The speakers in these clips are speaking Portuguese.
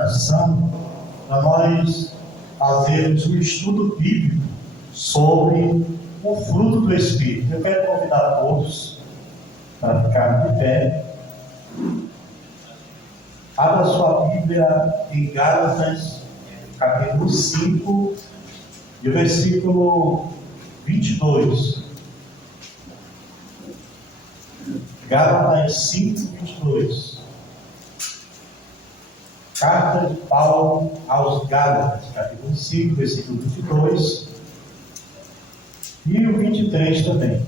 coração para nós fazermos um estudo bíblico sobre o fruto do Espírito. Eu quero convidar todos para ficar de pé. Abra sua Bíblia em Gálatas, capítulo 5, e o versículo 22. Gálatas 5, 22. Carta de Paulo aos Gálatas, capítulo 5, versículo 22. E o 23 também.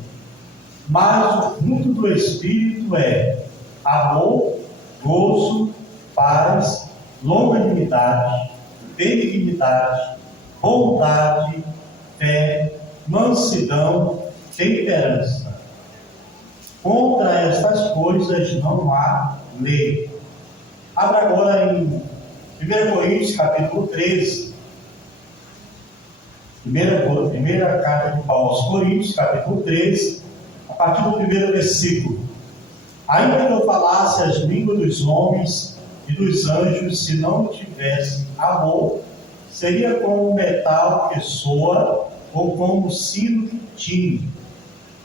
Mas o fruto do Espírito é amor, gozo, paz, longanimidade, benignidade, bondade, fé, mansidão, temperança. Contra estas coisas não há lei. Abra agora em 1 Coríntios, capítulo 13. Primeira carta de Paulo aos Coríntios, capítulo 13, a partir do primeiro versículo. Ainda que eu falasse as línguas dos homens e dos anjos, se não tivesse amor, seria como um metal que soa ou como um sino que tine.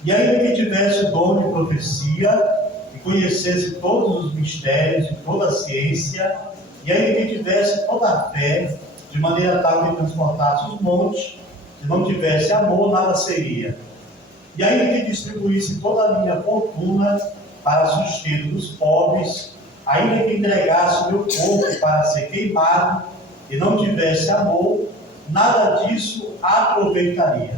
E ainda que tivesse o dom de profecia e conhecesse todos os mistérios e toda a ciência, e ainda que tivesse toda a fé, de maneira tal que transportasse os montes, se não tivesse amor, nada seria. E ainda que distribuísse toda a minha fortuna para sustento dos pobres, ainda que entregasse o meu corpo para ser queimado, e não tivesse amor, nada disso aproveitaria.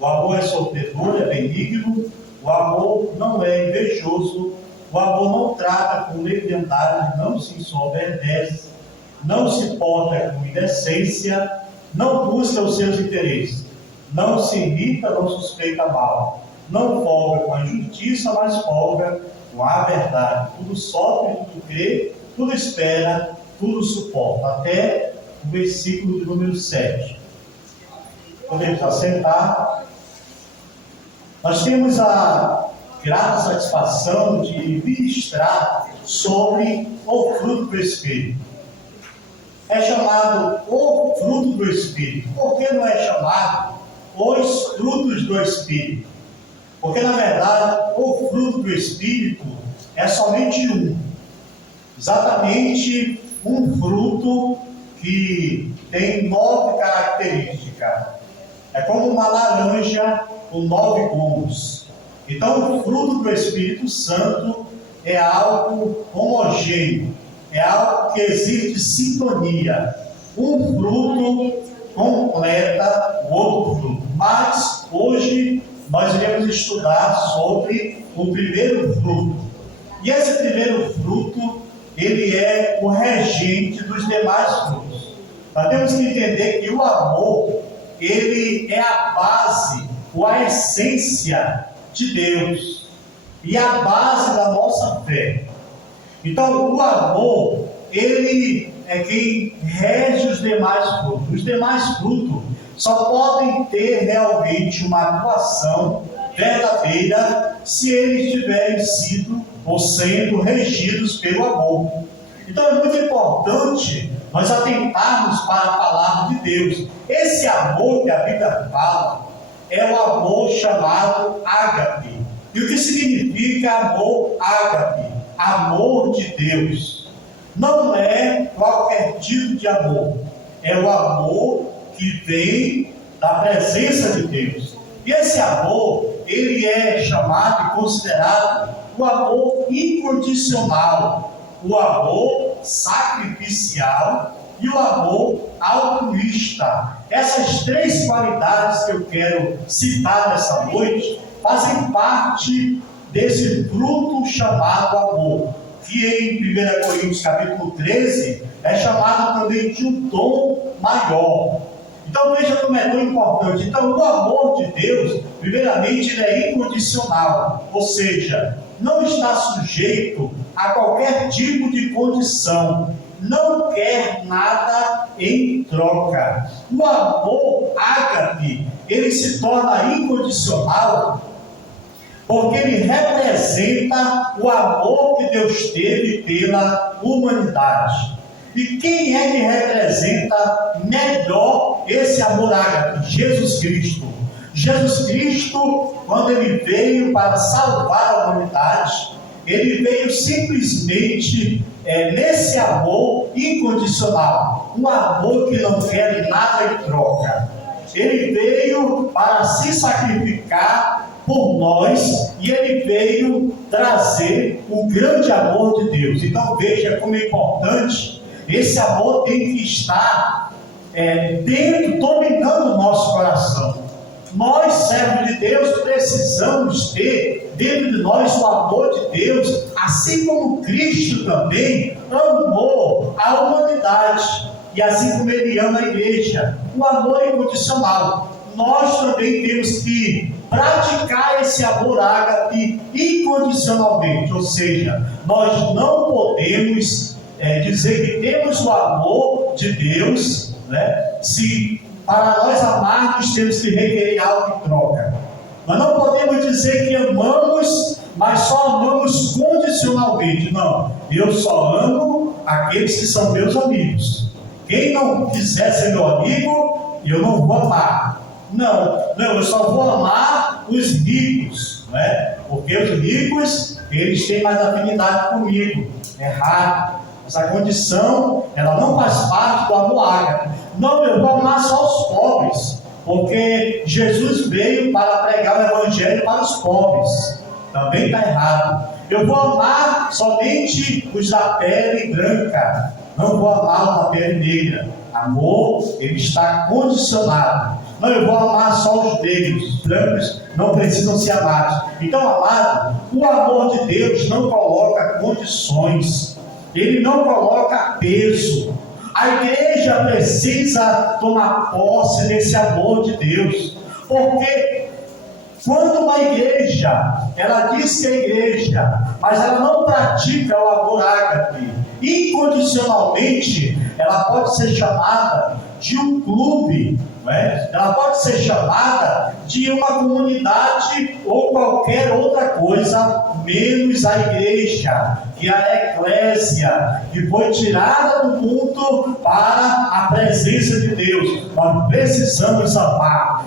O amor é sofredor, é benigno, o amor não é invejoso, o amor não trata com leviandade, não se ensoberbece, não se porta com indecência, não busca os seus interesses, não se irrita, não suspeita mal, não folga com a injustiça, mas folga com a verdade. Tudo sofre, tudo crê, tudo espera, tudo suporta. Até o versículo de número 7. Podemos assentar. Nós temos a grata satisfação de ministrar sobre o fruto do Espírito. É chamado o fruto do Espírito. Por que não é chamado os frutos do Espírito? Porque, na verdade, o fruto do Espírito é somente um. Exatamente um fruto que tem 9 características. É como uma laranja com 9 gomos. Então, o fruto do Espírito Santo é algo homogêneo, é algo que exige sintonia. Um fruto completa o outro fruto. Mas, hoje, nós iremos estudar sobre o primeiro fruto. E esse primeiro fruto, ele é o regente dos demais frutos. Nós temos que entender que o amor, ele é a base, ou a essência de Deus, e a base da nossa fé. Então, o amor, ele é quem rege os demais frutos. Os demais frutos só podem ter realmente uma atuação verdadeira se eles tiverem sido ou sendo regidos pelo amor. Então é muito importante nós atentarmos para a palavra de Deus. Esse amor que a Bíblia fala é o amor chamado ágape. E o que significa amor ágape? Amor de Deus. Não é qualquer tipo de amor. É o amor que vem da presença de Deus. E esse amor, ele é chamado e considerado o amor incondicional, o amor sacrificial e o amor altruísta. Essas 3 qualidades que eu quero citar nessa noite fazem parte desse fruto chamado amor, que em 1 Coríntios capítulo 13 é chamado também de um dom maior. Então veja como é tão importante. Então o amor de Deus, primeiramente, ele é incondicional, ou seja, não está sujeito a qualquer tipo de condição, não quer nada em troca. O amor ágape, ele se torna incondicional porque ele representa o amor que Deus teve pela humanidade. E quem é que representa melhor esse amor ágape? Jesus Cristo. Jesus Cristo, quando ele veio para salvar a humanidade, ele veio simplesmente nesse amor incondicional, um amor que não quer nada em troca. Ele veio para se sacrificar por nós e ele veio trazer o grande amor de Deus. Então veja como é importante, esse amor tem que estar dentro, dominando o nosso coração. Nós, servos de Deus, precisamos ter dentro de nós o amor de Deus, assim como Cristo também amou a humanidade, e assim como ele ama a igreja, o amor incondicional. Nós também temos que praticar esse amor ágape incondicionalmente, ou seja, nós não podemos dizer que temos o amor de Deus, se para nós amarmos temos que requerer algo em troca. Nós não podemos dizer que amamos, mas só amamos condicionalmente. Não, eu só amo aqueles que são meus amigos. Quem não quiser ser meu amigo, eu não vou amar. Não, eu só vou amar os ricos, porque os ricos, eles têm mais afinidade comigo. É raro. Essa condição, ela não faz parte do amor ágape. Não, eu vou amar só os pobres, porque Jesus veio para pregar o evangelho para os pobres. Também está errado. Eu vou amar somente os da pele branca, não vou amar os da pele negra. Amor, ele está condicionado. Não, eu vou amar só os negros, os brancos não precisam ser amados. Então, amado, o amor de Deus não coloca condições, ele não coloca peso. A igreja precisa tomar posse desse amor de Deus, porque quando uma igreja, ela diz que é igreja, mas ela não pratica o amor ágape incondicionalmente, ela pode ser chamada de um clube, ela pode ser chamada de uma comunidade ou qualquer outra coisa, menos a igreja, que é a eclésia, que foi tirada do mundo para a presença de Deus. Nós precisamos amar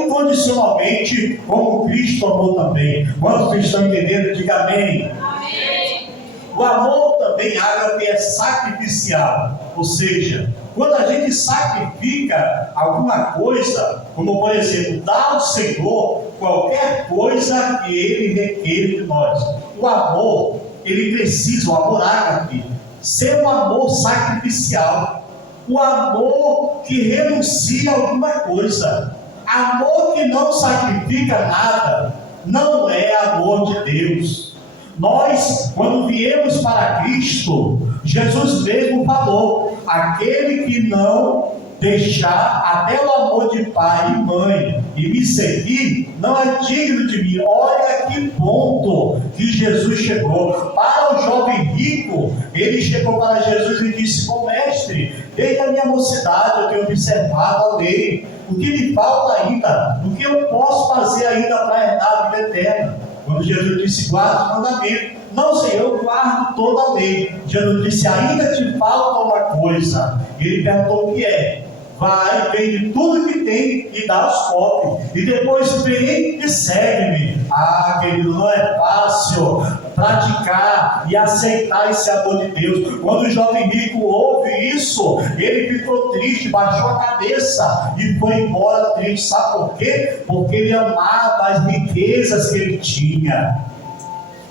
incondicionalmente, como Cristo amou também. Quantos estão entendendo? Diga amém. Amém. O amor também ágape é sacrificial, ou seja, quando a gente sacrifica alguma coisa, como por exemplo, dar ao Senhor qualquer coisa que Ele requer de nós. O amor, ele precisa, o amor ágape, ser um amor sacrificial. O amor que renuncia a alguma coisa. Amor que não sacrifica nada, não é amor de Deus. Nós, quando viemos para Cristo, Jesus mesmo falou: aquele que não deixar até o amor de pai e mãe e me seguir, não é digno de mim. Olha que ponto que Jesus chegou. Para o jovem rico, ele chegou para Jesus e disse: bom mestre, desde a minha mocidade eu tenho observado a lei, o que me falta ainda, o que eu posso fazer ainda para herdar a vida eterna? Quando Jesus disse: guarda o mandamento. Não, Senhor, eu guardo toda a lei. Jesus disse: ainda te falta uma coisa. Ele perguntou: o que é? Vai, vende tudo que tem e dá aos pobres, e depois vem e segue-me. Ah, querido, não é fácil praticar e aceitar esse amor de Deus. Quando o jovem rico ouve isso, ele ficou triste, baixou a cabeça e foi embora triste. Sabe por quê? Porque ele amava as riquezas que ele tinha.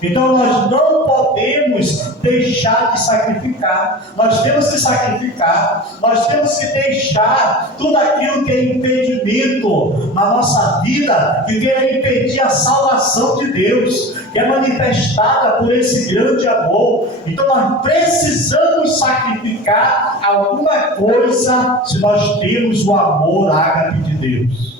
Então nós não podemos deixar de sacrificar. Nós temos que sacrificar. Nós temos que deixar tudo aquilo que é impedimento na nossa vida, que quer impedir a salvação de Deus, que é manifestada por esse grande amor. Então nós precisamos sacrificar alguma coisa se nós temos o amor ágape de Deus.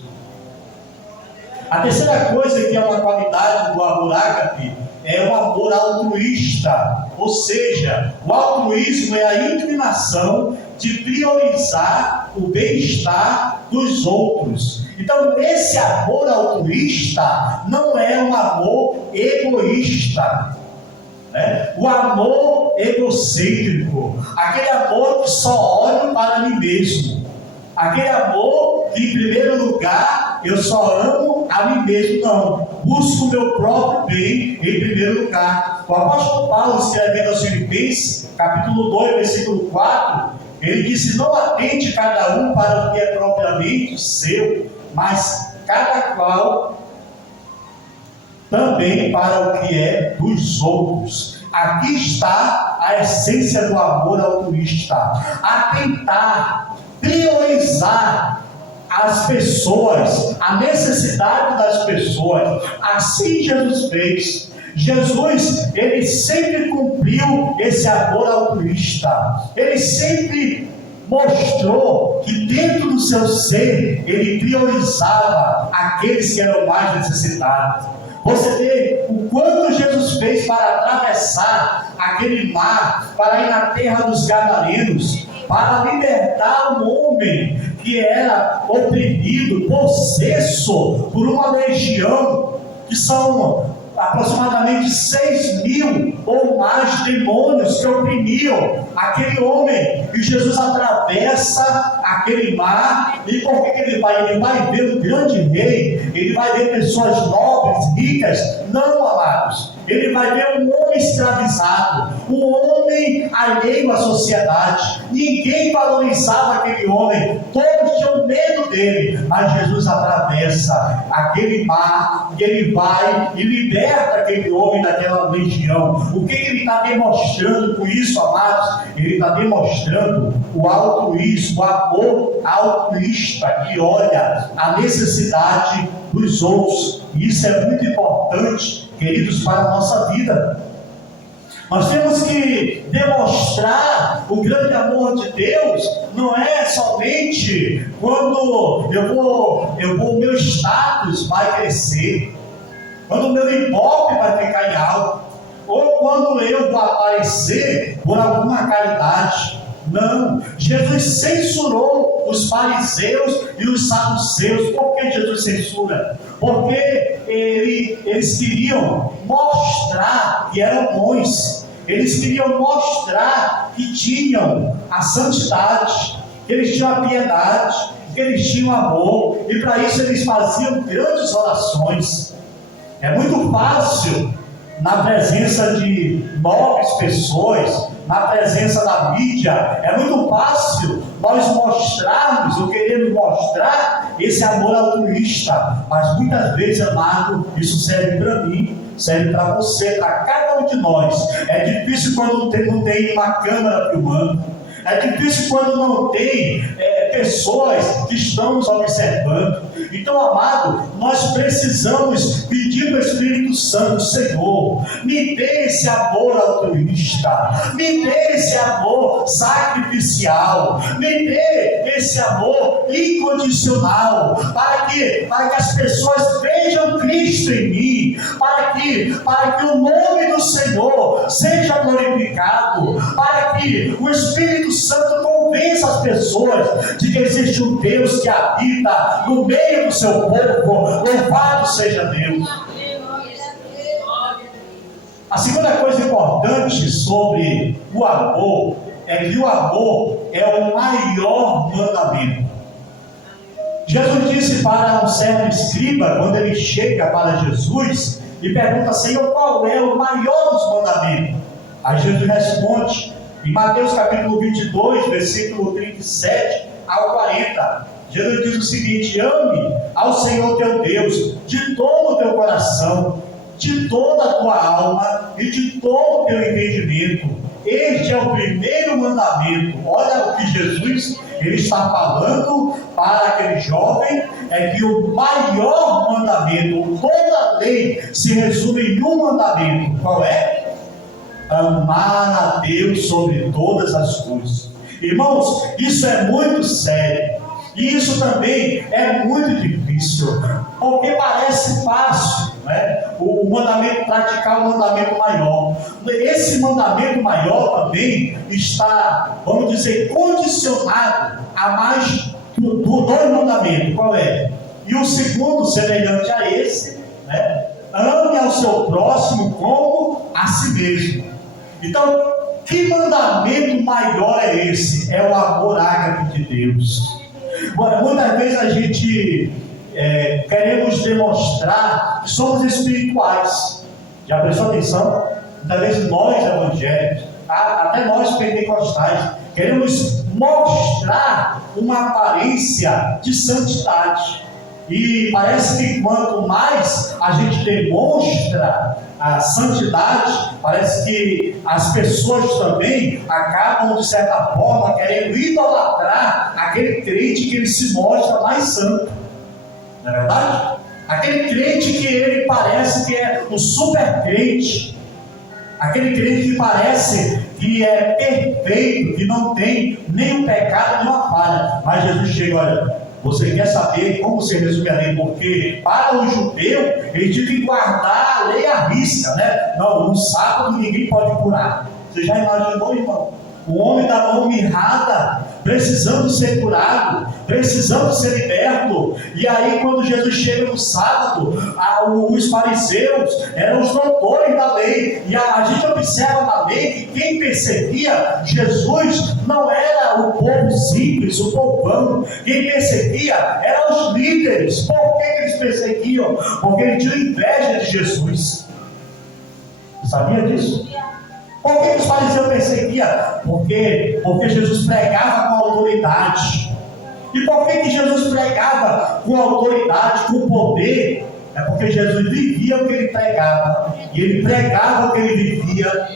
A terceira coisa que é uma qualidade do amor ágape é o amor altruísta, ou seja, o altruísmo é a inclinação de priorizar o bem-estar dos outros. Então, esse amor altruísta não é um amor egoísta. né? O amor egocêntrico, aquele amor que só olha para mim mesmo, aquele amor que, em primeiro lugar, eu só amo a mim mesmo, não, busco o meu próprio bem em primeiro lugar. O apóstolo Paulo, escrevendo aos Filipenses, capítulo 2, versículo 4, ele disse: não atente cada um para o que é propriamente seu, mas cada qual também para o que é dos outros. Aqui está a essência do amor altruísta: atentar, priorizar as pessoas, a necessidade das pessoas. Assim Jesus fez. Jesus, ele sempre cumpriu esse amor altruísta. Ele sempre mostrou que dentro do seu ser, ele priorizava aqueles que eram mais necessitados. Você vê o quanto Jesus fez para atravessar aquele mar, para ir na terra dos Gadarenos, para libertar um homem que era oprimido, possesso por uma legião, que são aproximadamente 6.000 ou mais demônios que oprimiam aquele homem. E Jesus atravessa aquele mar. E por que ele vai? Ele vai ver um grande rei, ele vai ver pessoas nobres, ricas. Não, amados, ele vai ver um homem escravizado, um homem alheio à sociedade. Ninguém valorizava aquele homem, todos tinham medo dele. Mas Jesus atravessa aquele mar e ele vai e liberta aquele homem daquela legião. O que ele está demonstrando com isso, amados? Ele está demonstrando o altruísmo, o amor altruísta, que olha a necessidade dos outros. E isso é muito importante, queridos, para a nossa vida. Nós temos que demonstrar o grande amor de Deus. Não é somente quando o meu status vai crescer, quando o meu ibope vai ficar em alto, ou quando eu vou aparecer por alguma caridade. Não, Jesus censurou os fariseus e os saduceus. Por que Jesus censura? Porque eles queriam mostrar que eram bons, eles queriam mostrar que tinham a santidade, que eles tinham a piedade, que eles tinham amor, e para isso eles faziam grandes orações. É muito fácil, na presença de nobres pessoas, na presença da mídia, é muito fácil nós mostrarmos, ou queremos mostrar esse amor altruísta. Mas muitas vezes, amado, isso serve para mim, serve para você, para cada um de nós. É difícil quando não tem uma câmera filmando. É difícil quando não tem pessoas que estão nos observando. Então, amado, nós precisamos pedir para o Espírito Santo: Senhor, me dê esse amor altruísta, me dê esse amor sacrificial, me dê esse amor incondicional, para que as pessoas vejam Cristo em mim, para que o nome do Senhor seja glorificado, para que o Espírito Santo convença as pessoas de que existe um Deus que habita no meio do seu povo. Louvado seja Deus. A segunda coisa importante sobre o amor é que o amor é o maior mandamento. Jesus disse para um certo escriba, quando ele chega para Jesus e pergunta: Senhor, qual é o maior dos mandamentos? Aí Jesus responde em Mateus capítulo 22, versículo 37 ao 40. Jesus diz o seguinte: ame ao Senhor teu Deus de todo o teu coração, de toda a tua alma e de todo o teu entendimento. Este é o primeiro mandamento. Olha o que Jesus ele está falando para aquele jovem: é que o maior mandamento, toda a lei se resume em um mandamento. Qual é? Amar a Deus sobre todas as coisas. Irmãos, isso é muito sério. E isso também é muito difícil, porque parece fácil, né? O mandamento, praticar o mandamento maior. Esse mandamento maior também está, vamos dizer, condicionado a mais dois mandamentos. Qual é? E o segundo, semelhante a esse, né? ame ao seu próximo como a si mesmo. Então, que mandamento maior é esse? É o amor ágape de Deus. Muitas vezes a gente queremos demonstrar que somos espirituais. Já prestou atenção? Muitas vezes nós evangélicos, até nós pentecostais, queremos mostrar uma aparência de santidade. E parece que quanto mais a gente demonstra a santidade, parece que as pessoas também acabam, de certa forma, querendo idolatrar aquele crente que ele se mostra mais santo. Não é verdade? Aquele crente que ele parece que é um super crente. Aquele crente que parece que é perfeito, que não tem nenhum pecado, nenhuma falha. Mas Jesus chega, olha, você quer saber como se resume a lei? Porque para o judeu, ele tinha que guardar a lei à risca, né? Não, no sábado ninguém pode curar. Você já imaginou, irmão? O homem da mão mirrada, precisando ser curado, precisando ser liberto. E aí quando Jesus chega no sábado, os fariseus eram os doutores da lei. E a gente observa na lei que quem perseguia Jesus não era o povo simples, o povão. Quem perseguia eram os líderes. Por que eles perseguiam? Porque eles tinham inveja de Jesus. Sabia disso? Por que os fariseus perseguiam? Porque Jesus pregava com autoridade. E por que Jesus pregava com autoridade, com poder? É porque Jesus vivia o que ele pregava. E ele pregava o que ele vivia.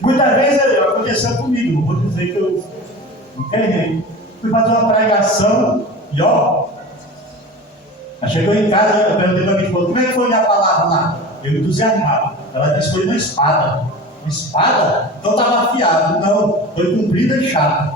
Muitas vezes aconteceu comigo, não vou dizer que eu não errei. Fui fazer uma pregação e chegou em casa, eu perguntei para minha esposa, como é que foi a palavra lá? Eu entusiasmado. Ela disse que foi uma espada. Espada? Então estava afiado. Não, foi comprida e chata.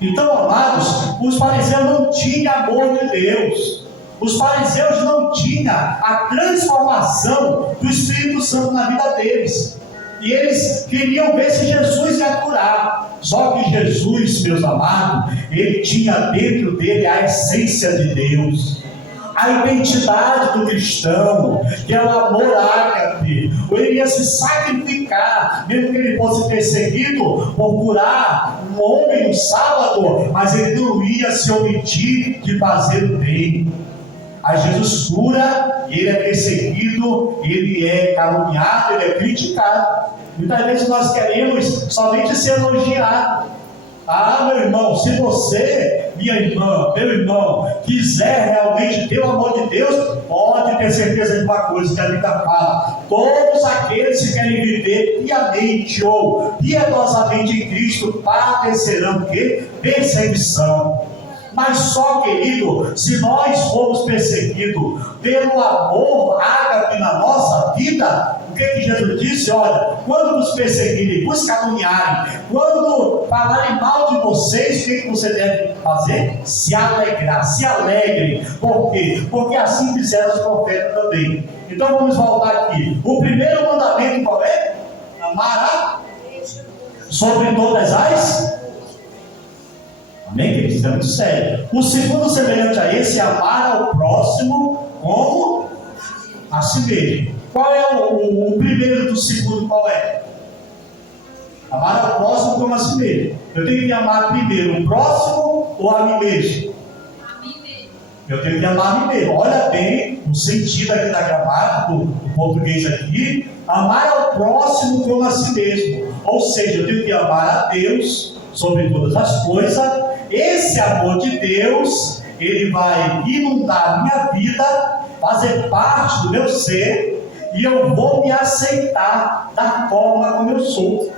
Então, amados, os fariseus não tinham amor de Deus. Os fariseus não tinham a transformação do Espírito Santo na vida deles. E eles queriam ver se Jesus ia curar. Só que Jesus, meus amados, ele tinha dentro dele a essência de Deus. A identidade do cristão, que é o amor ágape. Ele ia se sacrificar, mesmo que ele fosse perseguido por curar um homem no sábado, mas ele não ia se omitir de fazer o bem. Aí Jesus cura, ele é perseguido, ele é caluniado, ele é criticado. Muitas vezes nós queremos somente ser elogiados. Meu irmão, se você, minha irmã, meu irmão, quiser realmente ter o amor de Deus, pode ter certeza de uma coisa que a Bíblia fala: todos aqueles que querem viver piamente ou piedosamente em Cristo padecerão o quê? Perseguição. Mas só, querido, se nós formos perseguidos pelo amor ágape na nossa vida, o que Jesus disse? Olha, quando nos perseguirem, vos caluniarem, quando falarem mal de vocês, o que você deve fazer? Se alegrar, se alegrem. Por quê? Porque assim fizeram os profetas também. Então vamos voltar aqui. O primeiro mandamento qual é? Amar sobre todas as... Amém, queridos? Isso é muito sério. O segundo, semelhante a esse, é amar ao próximo como a si mesmo. Qual é o primeiro do segundo? Qual é? Amar ao próximo como a si mesmo. Eu tenho que amar primeiro o próximo ou a mim mesmo? A mim mesmo. Eu tenho que amar a mim mesmo. Olha bem o sentido aqui da gramática, do português aqui. Amar ao próximo como a si mesmo. Ou seja, eu tenho que amar a Deus sobre todas as coisas. Esse amor de Deus, ele vai inundar a minha vida, fazer parte do meu ser, e eu vou me aceitar da forma como eu sou.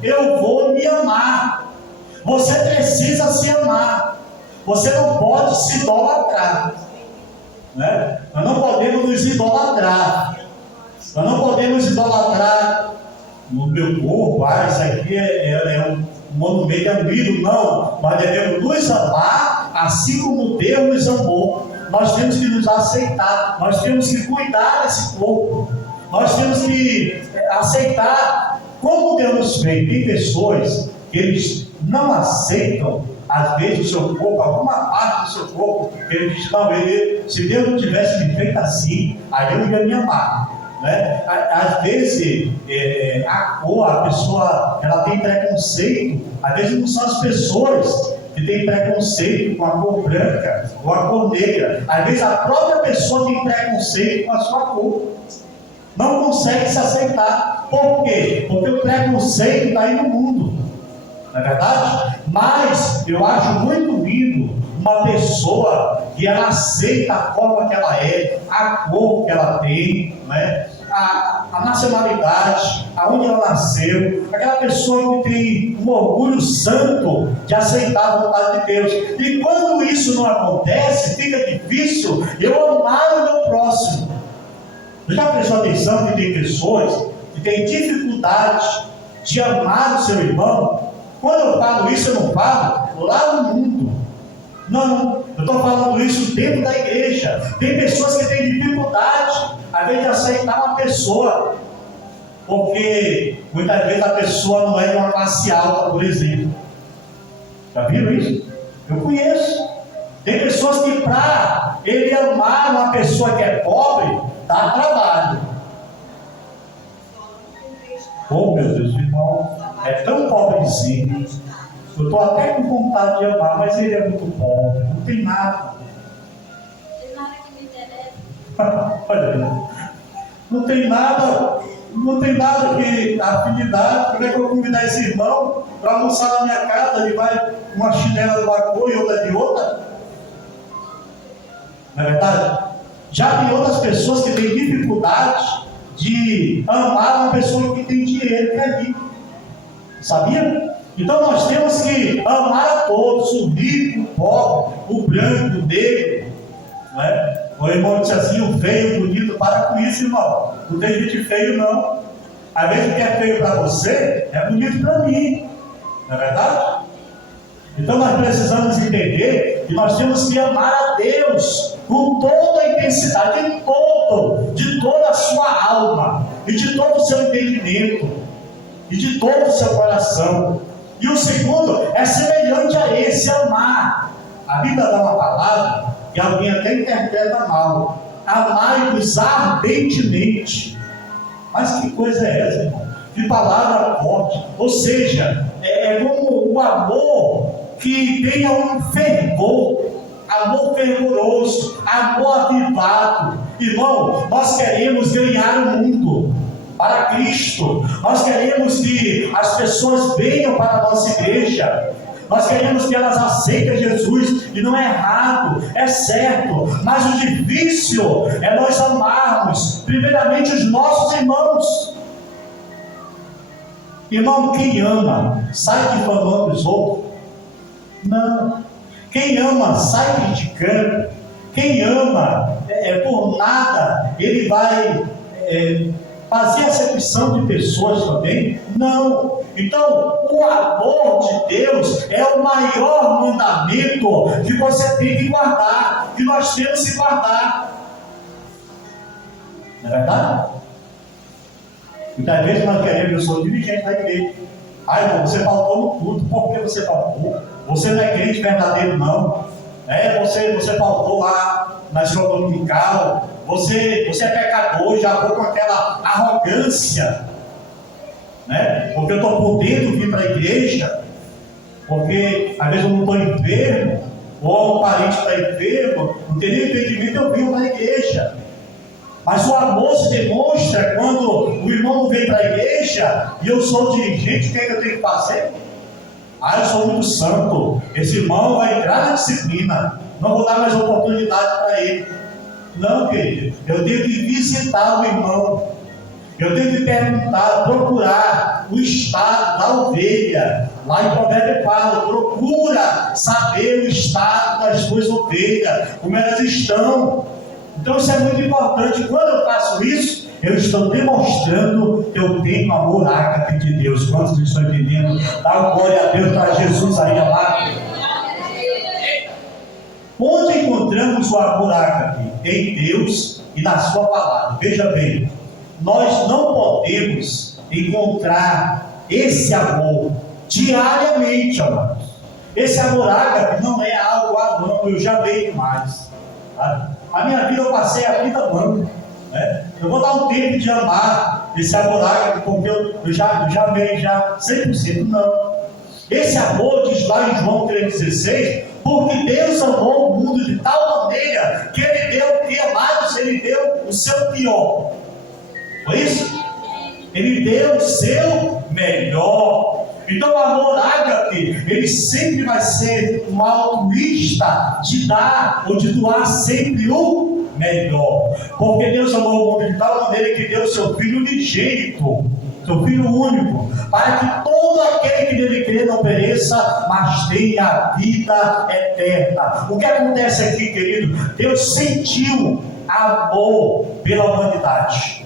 Eu vou me amar. Você precisa se amar. Você não pode se idolatrar, né? Nós não podemos nos idolatrar. Nós não podemos idolatrar no meu corpo. Isso aqui é um monumento, é um ídolo. Não, nós devemos nos amar assim como Deus nos amou. Nós temos que nos aceitar, nós temos que cuidar desse corpo, nós temos que aceitar como Deus nos fez. Tem pessoas que eles não aceitam às vezes, o seu corpo, alguma parte do seu corpo, ele diz, não, se Deus não tivesse me feito assim, aí eu ia me amar. Né? Às vezes, a cor, a pessoa, ela tem preconceito, às vezes não são as pessoas que têm preconceito com a cor branca ou a cor negra, às vezes a própria pessoa tem preconceito com a sua cor, não consegue se aceitar. Por quê? Porque o preconceito está aí no mundo, não é verdade? Mas eu acho muito lindo uma pessoa que ela aceita a forma que ela é, a cor que ela tem, né? a nacionalidade, aonde ela nasceu, aquela pessoa que tem um orgulho santo de aceitar a vontade de Deus. E quando isso não acontece, fica difícil eu amar o meu próximo. Você já prestou atenção que tem pessoas que têm dificuldade de amar o seu irmão? Quando eu falo isso, eu não falo lá no mundo. Não, eu estou falando isso dentro da igreja. Tem pessoas que têm dificuldade, às vezes, de aceitar uma pessoa, porque muitas vezes a pessoa não é de uma classe alta, por exemplo. Já viram isso? Eu conheço. Tem pessoas que, para ele amar uma pessoa que é pobre, dá trabalho. Oh, meu Deus, irmão, é tão pobrezinho. Eu estou até com vontade de amar, mas ele é muito pobre, não tem nada. Tem nada que me interessa. Olha, não tem nada que afinidade. Como é que eu vou convidar esse irmão para almoçar na minha casa? Ele vai uma chinela de uma cor e outra de outra? Não é verdade? Já tem outras pessoas que têm dificuldade de amar uma pessoa que tem dinheiro, que é rico. Sabia? Então nós temos que amar a todos, o rico, o pobre, o branco, o negro. Não é? O irmão disse assim, o feio, o bonito, para com isso, irmão. Não tem gente feio, não. Às vezes o que é feio para você é bonito para mim. Não é verdade? Então nós precisamos entender que nós temos que amar a Deus com toda a intensidade, de toda a sua alma, e de todo o seu entendimento, e de todo o seu coração. E o segundo é semelhante a esse, amar. A Bíblia dá uma palavra que alguém até interpreta mal: amai-vos ardentemente. Mas que coisa é essa, irmão? Que palavra forte. Ou seja, é como o amor que tenha um fervor, amor fervoroso, amor avivado. Irmão, nós queremos ganhar o mundo para Cristo. Nós queremos que as pessoas venham para a nossa igreja. Nós queremos que elas aceitem Jesus, e não é errado, é certo. Mas o difícil é nós amarmos primeiramente os nossos irmãos. Irmão, quem ama sai difamando os outros? Não. Quem ama sai criticando. Quem ama por nada ele vai fazer acepção de pessoas também? Não. Então, o amor de Deus é o maior mandamento que você tem que guardar, que nós temos que guardar. Não é verdade? Muitas vezes nós queremos, eu sou dirigente da igreja. Ai, irmão, você faltou no culto. Por que você faltou? Você não é crente verdadeiro, não. Você faltou lá na escola dominical. Você é pecador, já vou com aquela arrogância, né? Porque eu estou podendo vir para a igreja, porque às vezes eu não estou enfermo, ou um parente está enfermo, não tem nem impedimento, eu vim para a igreja. Mas o amor se demonstra quando o irmão não vem para a igreja e eu sou o dirigente. O que é que eu tenho que fazer? Eu sou muito santo, esse irmão vai entrar na disciplina, não vou dar mais oportunidade para ele. Não, querido, eu tenho que visitar o irmão, eu tenho que perguntar, procurar o estado da ovelha. Lá em Provérbios fala, procura saber o estado das suas ovelhas, como elas estão. Então isso é muito importante. Quando eu faço isso, eu estou demonstrando que eu tenho amor ágape de Deus. Quantos estão entendendo? Dá glória a Deus, para Jesus aí lá. Onde encontramos o amor ágape? Em Deus e na sua palavra. Veja bem, nós não podemos encontrar esse amor diariamente, amados. Esse amor ágape não é algo, não, eu já amei demais. Sabe? A minha vida, eu passei a vida amando. Né? Eu vou dar um tempo de amar esse amor ágape, porque eu já amei já 100%. Não. Esse amor diz lá em João 3,16, porque Deus amou o mundo de tal maneira que Ele deu, que amados, Ele deu o seu pior. Foi isso? Ele deu o seu melhor. Então o amor ágape, ele sempre vai ser um altruísta de dar ou de doar sempre o melhor. Porque Deus amou o mundo de tal maneira que deu o seu Filho unigênito, seu Filho único, para que todo aquele que nele crê não pereça, mas tenha a vida eterna. O que acontece aqui, querido? Deus sentiu amor pela humanidade.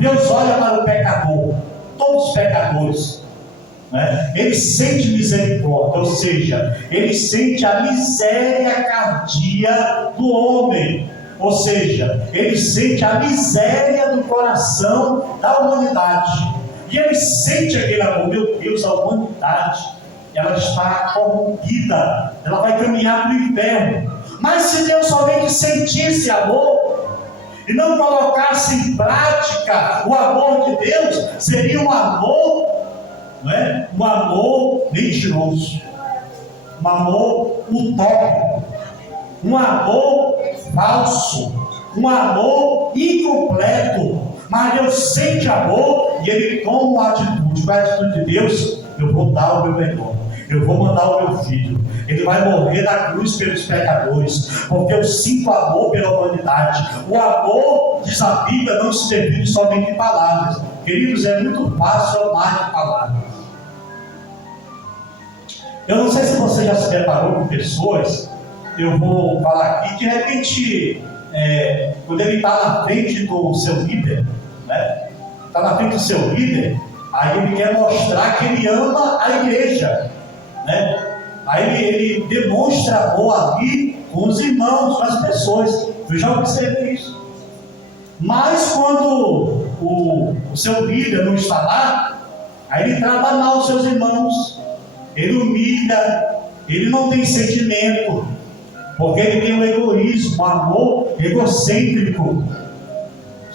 Deus olha para o pecador, todos os pecadores, né? Ele sente misericórdia, ou seja, ele sente a miséria cardia do homem, ou seja, ele sente a miséria do coração da humanidade, e ele sente aquele amor. Meu Deus, a humanidade, ela está corrompida, ela vai caminhar para o inferno. Mas se Deus somente sentisse amor e não colocasse em prática o amor de Deus, seria um amor, não é? Um amor mentiroso, um amor utópico, um amor falso, um amor incompleto. Mas Deus sente amor e Ele toma uma atitude. Qual é a atitude de Deus? Eu vou dar o meu melhor, eu vou mandar o meu filho, ele vai morrer na cruz pelos pecadores, porque eu sinto amor pela humanidade. O amor, diz a Bíblia, não se define somente em palavras. Queridos, é muito fácil amar de palavras. Eu não sei se você já se deparou com pessoas, eu vou falar aqui, de repente, quando ele está na frente do seu líder, né? Está na frente do seu líder, aí ele quer mostrar que ele ama a igreja, né? Aí ele demonstra amor ali com os irmãos, com as pessoas. Eu já observei isso. Mas quando o seu líder não está lá, aí ele trata mal os seus irmãos, ele humilha, ele não tem sentimento, porque ele tem um egoísmo, um amor egocêntrico.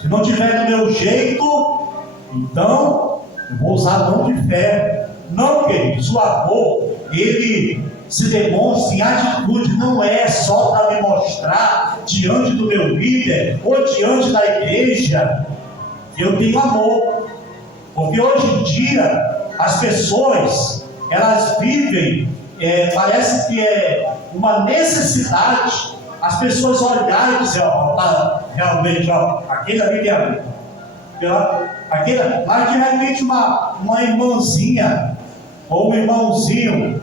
Se não tiver do meu jeito, então eu vou usar a mão de fé. Não, queridos, o amor, ele se demonstra em atitude, não é só para me mostrar diante do meu líder ou diante da igreja que eu tenho amor. Porque hoje em dia as pessoas, elas vivem, parece que é uma necessidade as pessoas olharem e dizer, realmente, aquele ali tem amor. Mas de repente uma irmãzinha ou um irmãozinho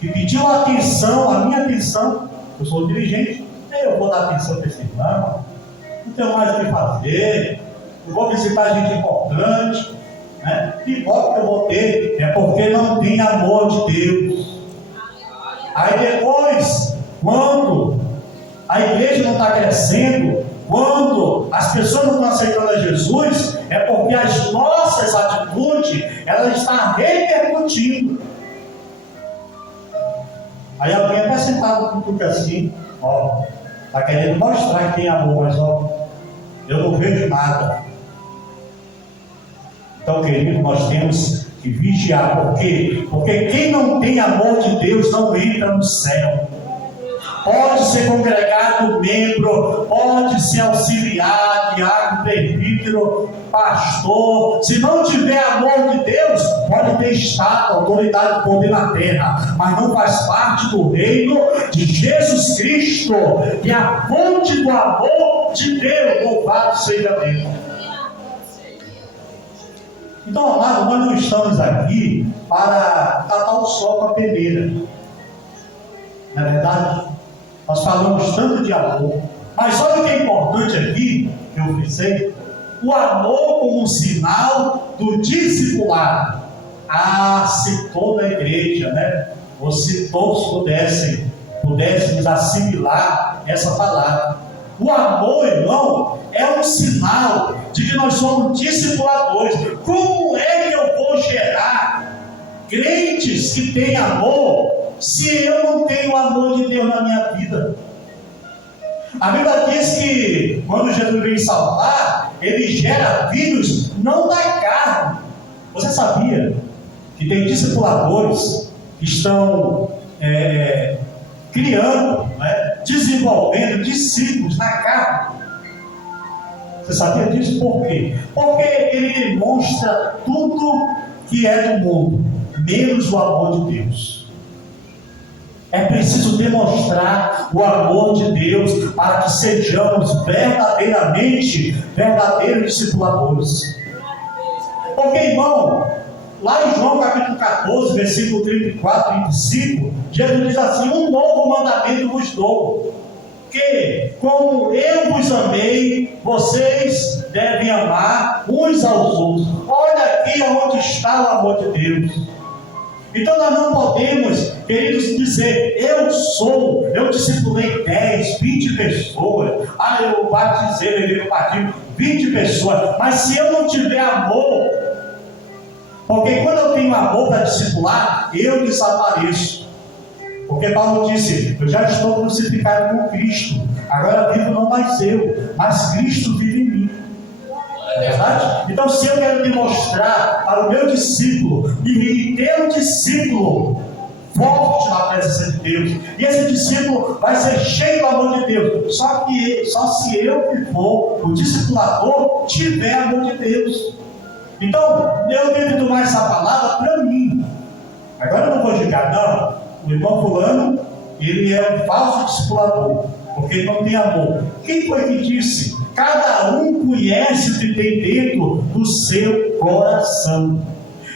que pediu atenção, a minha atenção, eu sou dirigente, eu vou dar atenção para esse irmão, não tenho mais o que fazer, eu vou visitar gente importante, né? E volta que eu vou ter, é porque não tem amor de Deus. Aí depois, quando a igreja não está crescendo, quando as pessoas não estão aceitando a Jesus, é porque as nossas atitudes, elas estão repercutindo. Aí alguém está sentado com tudo assim, está querendo mostrar que tem amor, mas eu não vejo nada. Então, querido, nós temos que vigiar. Por quê? Porque quem não tem amor de Deus não entra no céu. Pode ser congregado membro, pode ser auxiliar, diácono, presbítero, pastor. Se não tiver amor de Deus, pode ter estado, autoridade e poder na terra, mas não faz parte do reino de Jesus Cristo, que é a fonte do amor de Deus. Louvado seja Deus. Então, amado, nós não estamos aqui para tatar o sol com a peneira. Não é verdade? Nós falamos tanto de amor, mas olha o que é importante aqui, que eu frisei: o amor como um sinal do discipulado. Se toda a igreja, né? Ou se todos pudéssemos assimilar essa palavra. O amor, irmão, é um sinal de que nós somos discipuladores. Como é que eu vou gerar crentes que têm amor se eu não tenho o amor de Deus na minha vida? A Bíblia diz que quando Jesus vem salvar, ele gera vírus não da carne. Você sabia que tem discipuladores que estão criando, desenvolvendo discípulos na carne? Você sabia disso? Por quê? Porque ele demonstra tudo que é do mundo, menos o amor de Deus. É preciso demonstrar o amor de Deus para que sejamos verdadeiros discipuladores. Porque, irmão, lá em João capítulo 14, versículo 34 e 35, Jesus diz assim: um novo mandamento vos dou, que como eu vos amei, vocês devem amar uns aos outros. Olha aqui onde está o amor de Deus. Então nós não podemos, queridos, dizer: eu discipulei 10, 20 pessoas, eu batizei, levei no batismo 20 pessoas, mas se eu não tiver amor, porque quando eu tenho amor para discipular, eu desapareço. Porque Paulo disse: eu já estou crucificado com Cristo, agora vivo não mais eu, mas Cristo vive em mim. É verdade? Então, se eu quero demonstrar para o meu discípulo e ter um discípulo forte na presença de Deus, e esse discípulo vai ser cheio do amor de Deus, só se eu que for o discipulador tiver amor de Deus. Então, eu devo tomar essa palavra para mim. Agora eu não vou julgar, não. O irmão fulano, ele é um falso discipulador, porque ele não tem amor. Quem foi que disse? Cada um conhece o que tem dentro do seu coração.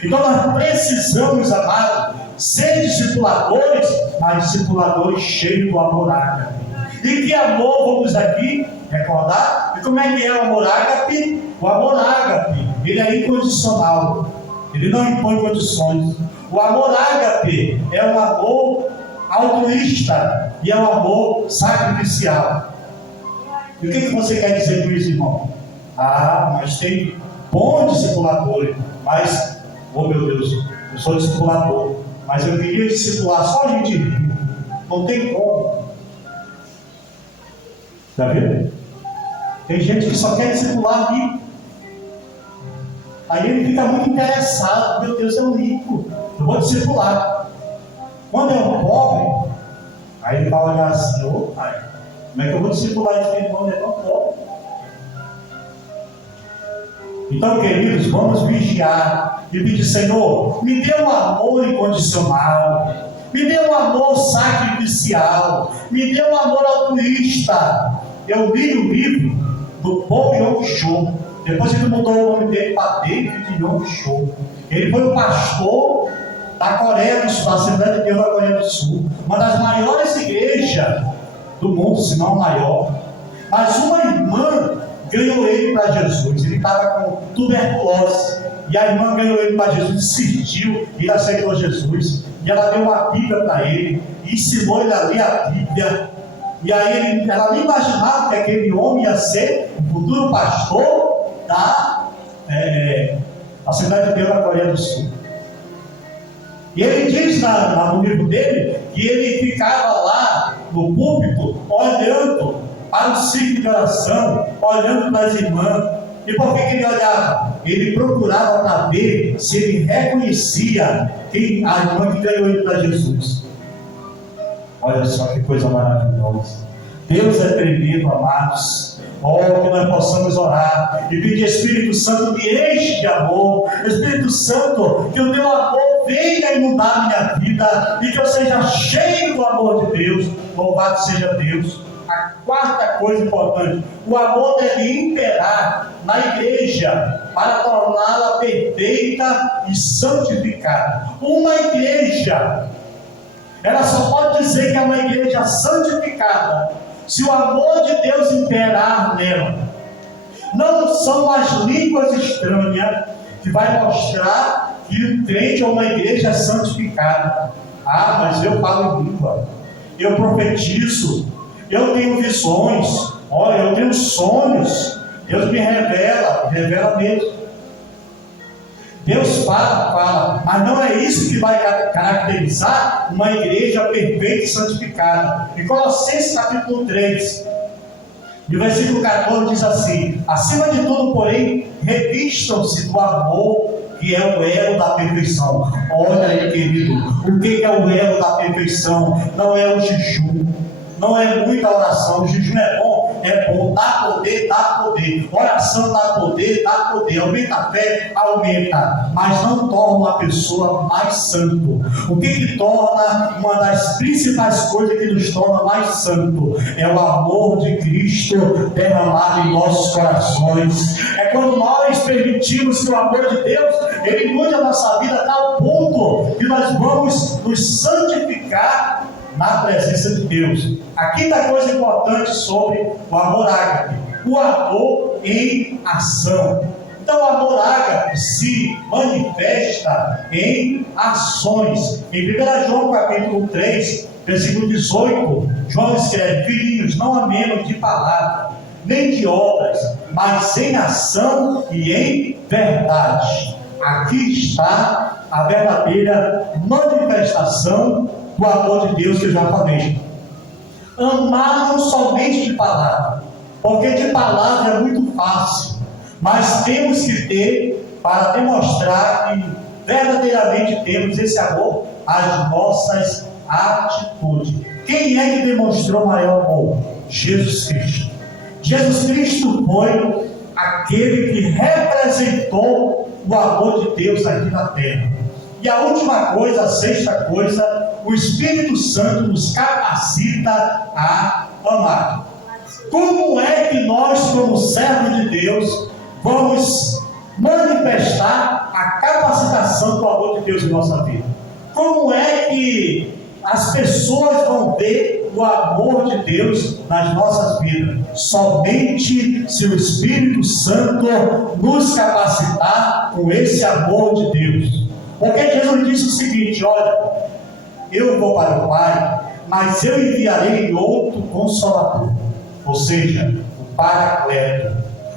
Então nós precisamos, amado, ser discipuladores, mas discipuladores cheios do amor ágape. E que amor, vamos aqui recordar? E como é que é o amor ágape? O amor ágape, ele é incondicional, ele não impõe condições. O amor ágape é um amor altruísta e é um amor sacrificial. E o que você quer dizer com isso, irmão? Mas tem bons discipuladores, mas, oh meu Deus, eu sou discipulador, mas eu queria discipular só gente rica. Não tem como. Já viu? Tem gente que só quer discipular rico. Aí ele fica muito interessado: meu Deus, é um rico, eu vou discipular. Quando é um pobre, aí ele vai olhar assim: ô pai, como é que eu vou discipular esse irmão? Ele é tão pobre. Então, queridos, vamos vigiar e pedir: Senhor, me dê um amor incondicional, me dê um amor sacrificial, me dê um amor altruísta. Eu li o livro do Paul Yong-Cho. Depois ele mudou o nome dele para David Yong-Cho. Ele foi o pastor da Coreia do Sul, da Assembleia de Deus da Coreia do Sul, uma das maiores igrejas do mundo, se não a maior. Mas uma irmã ganhou ele para Jesus. Ele estava com tuberculose, e a irmã ganhou ele para Jesus, decidiu, e ele aceitou Jesus, e ela deu uma Bíblia para ele, e ensinou ele a ler a Bíblia. E aí ela nem imaginava que aquele homem ia ser o futuro pastor da Assembleia de Deus da Coreia do Sul. E ele diz no livro dele que ele ficava lá no púlpito olhando para o círculo de oração, olhando para as irmãs. E por que ele olhava? Ele procurava para ver se ele reconhecia a irmã que ganhou ele para Jesus. Olha só que coisa maravilhosa. Deus é tremendo, amados. Que nós possamos orar e pedir: Espírito Santo, me enche de amor. Espírito Santo, que o teu amor venha inundar a minha vida e que eu seja cheio do amor de Deus. Louvado seja Deus. A quarta coisa importante: o amor deve imperar na igreja para torná-la perfeita e santificada. Uma igreja, ela só pode dizer que é uma igreja santificada se o amor de Deus imperar nela. Não são as línguas estranhas que vai mostrar que o crente ou uma igreja é santificada. Mas eu falo em língua, eu profetizo, eu tenho visões, eu tenho sonhos, Deus me revela mesmo. Deus fala, mas não é isso que vai caracterizar uma igreja perfeita e santificada. Em Colossenses capítulo 3, no versículo 14 diz assim: acima de tudo, porém, revistam-se do amor, que é o elo da perfeição. Olha aí, querido, o que é o elo da perfeição? Não é o jejum, não é muita oração. O jejum é bom, dá poder, dá poder. Oração dá poder, dá poder. Aumenta a fé, aumenta. Mas não torna uma pessoa mais santo. O que torna, uma das principais coisas que nos torna mais santo, é o amor de Cristo derramado em nossos corações. É quando nós permitimos que o amor de Deus, ele mude a nossa vida a tal ponto que nós vamos nos santificar na presença de Deus. A quinta coisa importante sobre o amor ágape: o amor em ação. Então o amor ágape se manifesta em ações. Em 1 João capítulo 3, versículo 18, João escreve: filhinhos, não amemos de palavra, nem de obras, mas em ação e em verdade. Aqui está a verdadeira manifestação do amor de Deus, que eu já falei. Amar não somente de palavra, porque de palavra é muito fácil, mas temos que ter, para demonstrar que verdadeiramente temos esse amor, as nossas atitudes. Quem é que demonstrou maior amor? Jesus Cristo. Jesus Cristo foi aquele que representou o amor de Deus aqui na terra. E a última coisa, a sexta coisa: o Espírito Santo nos capacita a amar. Como é que nós, como servos de Deus, vamos manifestar a capacitação do amor de Deus em nossa vida? Como é que as pessoas vão ver o amor de Deus nas nossas vidas? Somente se o Espírito Santo nos capacitar com esse amor de Deus. Porque Jesus disse o seguinte: olha, eu vou para o Pai, mas eu enviarei outro Consolador, ou seja, o Paracleto,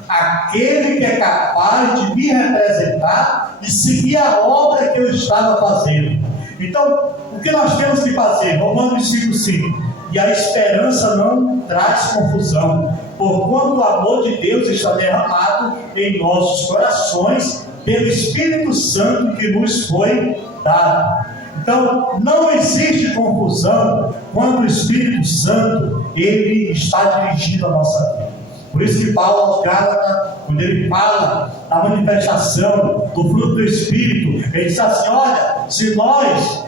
aquele que é capaz de me representar e seguir a obra que eu estava fazendo. Então, o que nós temos que fazer? Romanos 5,5: e a esperança não traz confusão, porquanto o amor de Deus está derramado em nossos corações pelo Espírito Santo que nos foi dado. Então, não existe confusão quando o Espírito Santo, ele está dirigindo a nossa vida. Por isso que Paulo aos Gálatas, quando ele fala da manifestação do fruto do Espírito, ele diz assim: olha, se nós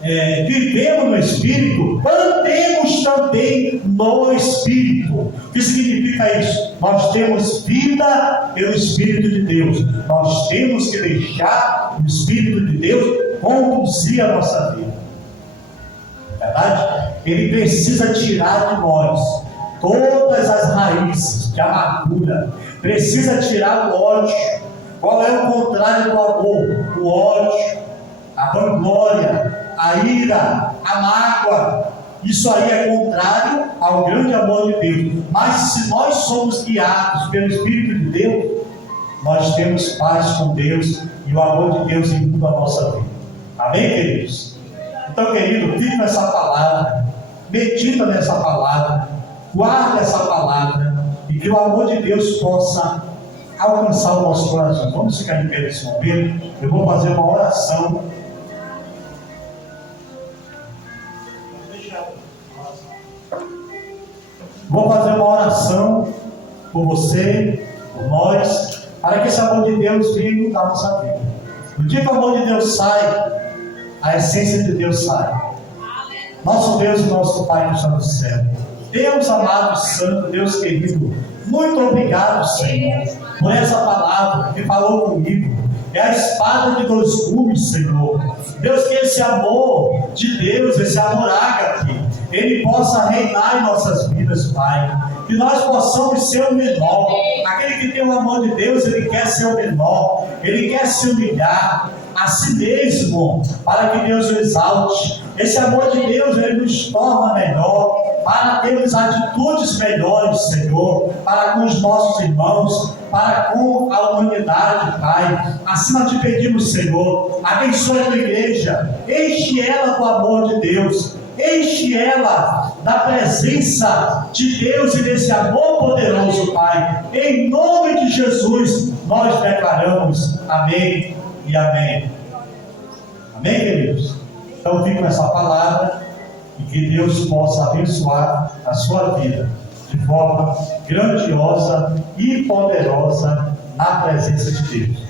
vivemos no Espírito, andemos também no Espírito. O que significa isso? Nós temos vida pelo Espírito de Deus. Nós temos que deixar o Espírito de Deus conduzir a nossa vida. Verdade? Ele precisa tirar de nós todas as raízes de amargura. Precisa tirar o ódio. Qual é o contrário do amor? O ódio, a vanglória, a ira, a mágoa. Isso aí é contrário ao grande amor de Deus. Mas se nós somos guiados pelo Espírito de Deus, nós temos paz com Deus e o amor de Deus em toda a nossa vida. Amém, queridos? Então, querido, fique nessa palavra, medita nessa palavra, guarda essa palavra, e que o amor de Deus possa alcançar o nosso coração. Vamos ficar em pé nesse momento. Eu vou fazer uma oração. Vou fazer uma oração por você, por nós, para que esse amor de Deus venha da nossa vida. No dia que o amor de Deus sai, a essência de Deus sai. Nosso Deus e nosso Pai que está no céu, Deus amado, santo, Deus querido, muito obrigado, Senhor, por essa palavra que falou comigo. É a espada de dois gumes, Senhor. Deus, que esse amor de Deus, esse amor ágape, ele possa reinar em nossas vidas, Pai. Que nós possamos ser o menor. Aquele que tem o amor de Deus, ele quer ser o menor. Ele quer se humilhar. a si mesmo, para que Deus o exalte. Esse amor de Deus, ele nos torna melhor, para termos atitudes melhores, Senhor, para com os nossos irmãos, para com a humanidade, Pai. Assim nós te pedimos, Senhor, abençoe a tua igreja, enche ela do amor de Deus, enche ela da presença de Deus e desse amor poderoso, Pai. Em nome de Jesus, nós declaramos amém e amém. Amém, queridos? Então fica com essa palavra e que Deus possa abençoar a sua vida de forma grandiosa e poderosa na presença de Deus.